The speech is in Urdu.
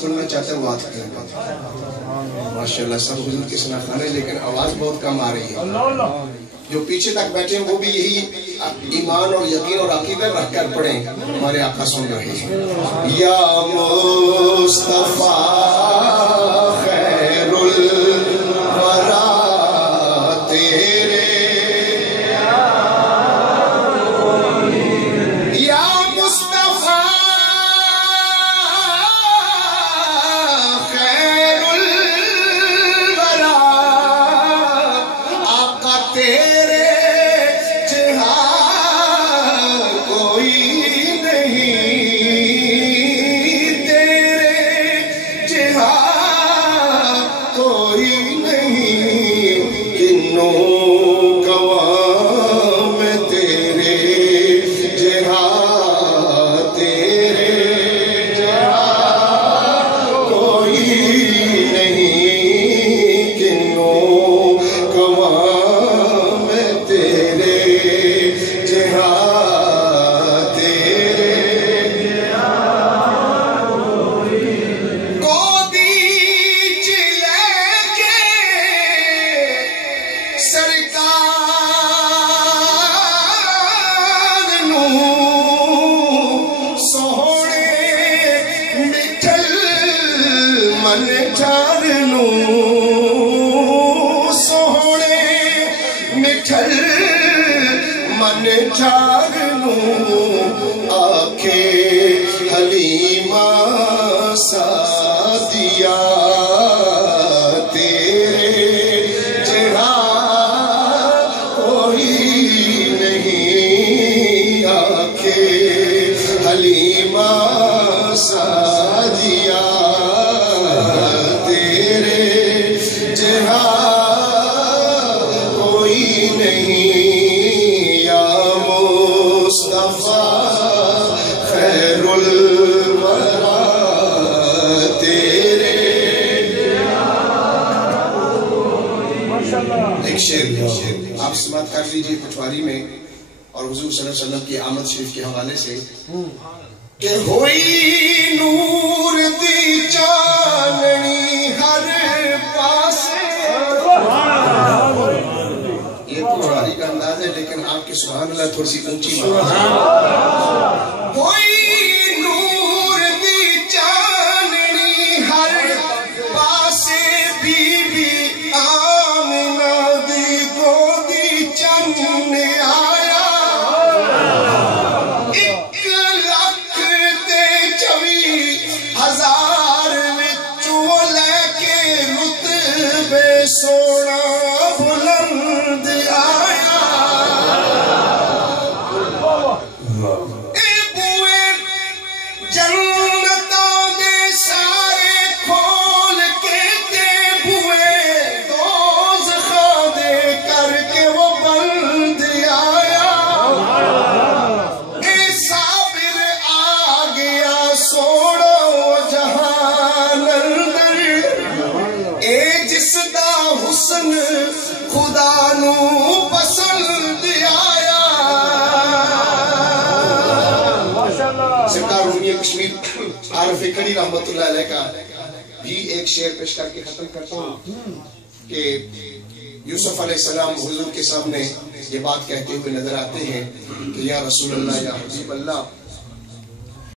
سننا چاہتے ہیں وہ آج کریں گا ماشاءاللہ سب حضور کے سنا خانے لیکن آواز بہت کم آ رہی ہے جو پیچھے تک بیٹھے ہیں وہ بھی یہی ایمان اور یقین اور عقیدہ رکھ کر پڑھیں ہمارے آقا سن رہے ہیں یا مصطفیٰ خیر الورا تیرے یا مصطفیٰ من جاگنو آکھے حلیمہ سادیا تیرے جہاں کوئی نہیں آکھے حلیمہ سادیا تیرے جہاں کوئی نہیں خیر الورا تیرے ایک شعر آپ سماعت کر لیجئے پٹواری میں اور حضور صلی اللہ علیہ وسلم کی آمد شریف کے حوالے سے کہ ہوئی نور دی چاننی ہر پاسے یہ پٹواری کا انداز ہے لیکن آپ کے سبحان اللہ تھوڑی سی اونچی ہوئی نور دی چاننی ہر پاسے بی بی آمنہ دی گودی چن آیا 1,24,000 وچوں لے کے رتبے سونا بلند آیا جنتاں دے سارے کھول کے تے بوئے دوزخاں دے کر کے وہ بند آیا اے صابر آ گیا سوڑا جہان اندر اے جس دا حسن خدا نو پسند آیا سرکار رومی کشمیر عارف کڑی رحمت اللہ علیہ کا بھی ایک شعر پیش کر کے ختم کرتا ہوں کہ یوسف علیہ السلام حضور کے سامنے یہ بات کہتے ہوئے نظر آتے ہیں کہ یا رسول اللہ یا حبیب اللہ